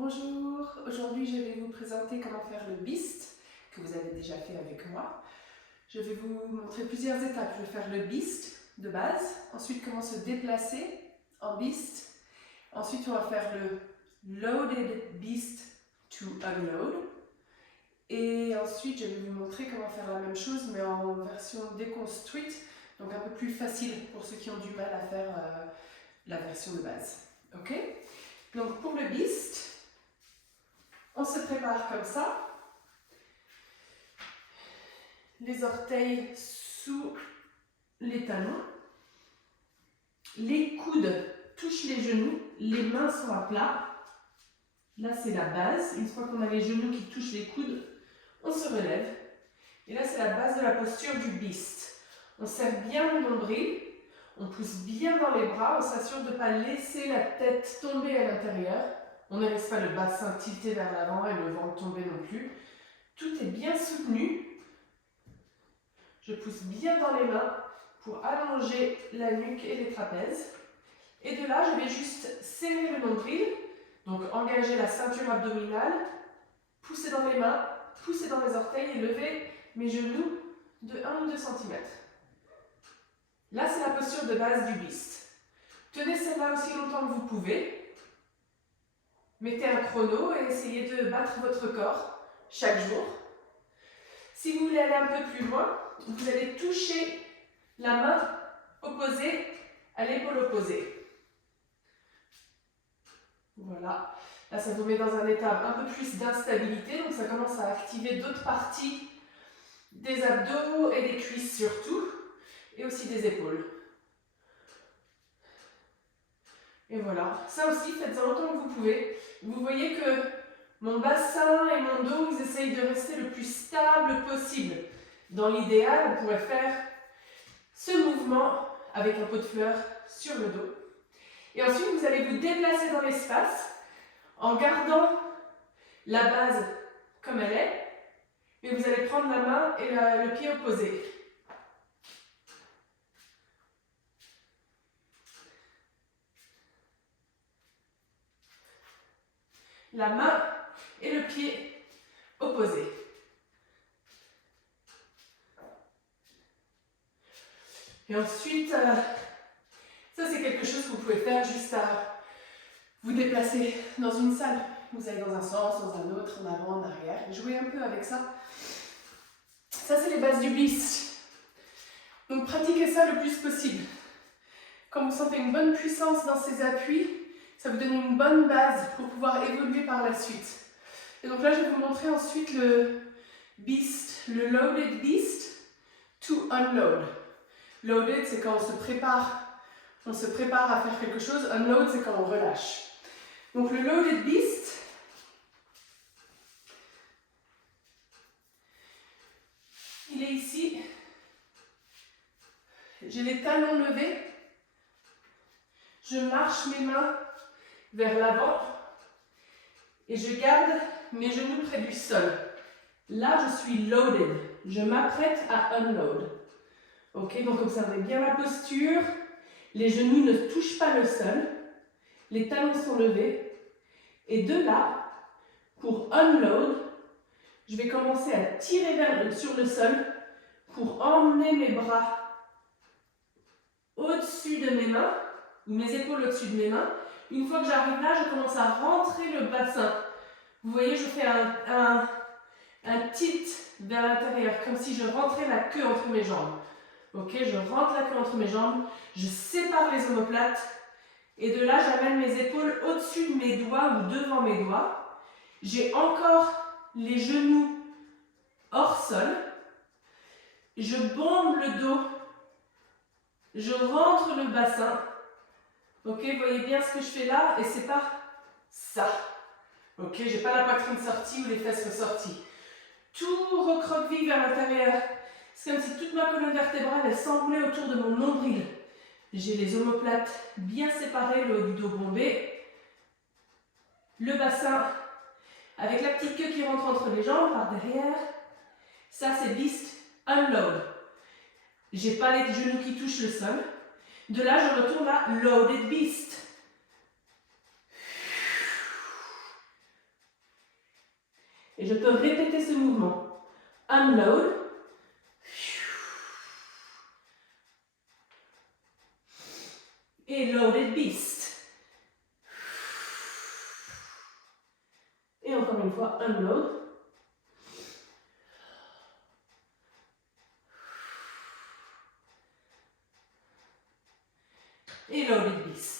Bonjour, aujourd'hui je vais vous présenter comment faire le Beast, que vous avez déjà fait avec moi. Je vais vous montrer plusieurs étapes. Je vais faire le Beast de base, ensuite comment se déplacer en Beast. Ensuite on va faire le Loaded Beast to Unload. Et ensuite je vais vous montrer comment faire la même chose mais en version déconstruite, donc un peu plus facile pour ceux qui ont du mal à faire la version de base. Ok? Donc pour le Beast, on se prépare comme ça, les orteils sous les talons, les coudes touchent les genoux, les mains sont à plat. Là c'est la base, une fois qu'on a les genoux qui touchent les coudes, on se relève. Et là c'est la base de la posture du Beast. On serre bien le nombril, on pousse bien dans les bras, on s'assure de ne pas laisser la tête tomber à l'intérieur. On ne laisse pas le bassin tilté vers l'avant et le ventre tomber non plus. Tout est bien soutenu. Je pousse bien dans les mains pour allonger la nuque et les trapèzes. Et de là, je vais juste serrer le nombril, donc engager la ceinture abdominale, pousser dans les mains, pousser dans les orteils et lever mes genoux de 1 ou 2 cm. Là, c'est la posture de base du Beast. Tenez celle-là aussi longtemps que vous pouvez. Mettez un chrono et essayez de battre votre corps chaque jour. Si vous voulez aller un peu plus loin, vous allez toucher la main opposée à l'épaule opposée. Voilà. Là, ça vous met dans un état un peu plus d'instabilité, donc ça commence à activer d'autres parties des abdos et des cuisses surtout, et aussi des épaules. Et voilà. Ça aussi, faites-en autant que vous pouvez. Vous voyez que mon bassin et mon dos, ils essayent de rester le plus stable possible. Dans l'idéal, on pourrait faire ce mouvement avec un pot de fleurs sur le dos. Et ensuite, vous allez vous déplacer dans l'espace en gardant la base comme elle est, mais vous allez prendre la main et le pied opposé. La main et le pied opposé. Et ensuite, ça c'est quelque chose que vous pouvez faire juste à vous déplacer dans une salle. Vous allez dans un sens, dans un autre, en avant, en arrière. Jouez un peu avec ça. Ça c'est les bases du Beast. Donc pratiquez ça le plus possible. Quand vous sentez une bonne puissance dans ces appuis, ça vous donne une bonne base pour pouvoir évoluer par la suite. Et donc là, je vais vous montrer ensuite le Beast, le Loaded Beast to Unload. Loaded, c'est quand on se prépare à faire quelque chose. Unload, c'est quand on relâche. Donc le Loaded Beast, il est ici. J'ai les talons levés. Je marche mes mains vers l'avant et je garde mes genoux près du sol. Là, je suis loaded. Je m'apprête à unload. Ok, donc observez bien la posture. Les genoux ne touchent pas le sol. Les talons sont levés. Et de là, pour unload, je vais commencer à tirer sur le sol pour emmener mes bras au-dessus de mes mains, mes épaules au-dessus de mes mains. Une fois que j'arrive là, je commence à rentrer le bassin. Vous voyez, je fais un tilt vers l'intérieur, comme si je rentrais la queue entre mes jambes. Ok, je rentre la queue entre mes jambes, je sépare les omoplates, et de là, j'amène mes épaules au-dessus de mes doigts ou devant mes doigts. J'ai encore les genoux hors sol. Je bombe le dos. Je rentre le bassin. Ok, vous voyez bien ce que je fais là, et c'est pas ça. Ok, j'ai pas la poitrine sortie ou les fesses ressorties. Tout recroqueville vers l'intérieur. C'est comme si toute ma colonne vertébrale elle s'emboulait autour de mon nombril. J'ai les omoplates bien séparées, le haut du dos bombé. Le bassin avec la petite queue qui rentre entre les jambes par derrière. Ça c'est Beast Unload. J'ai pas les genoux qui touchent le sol. De là, je retourne à Loaded Beast. Et je peux répéter ce mouvement. Unload. Et loaded beast. Et encore une fois, unload. Et loaded beast.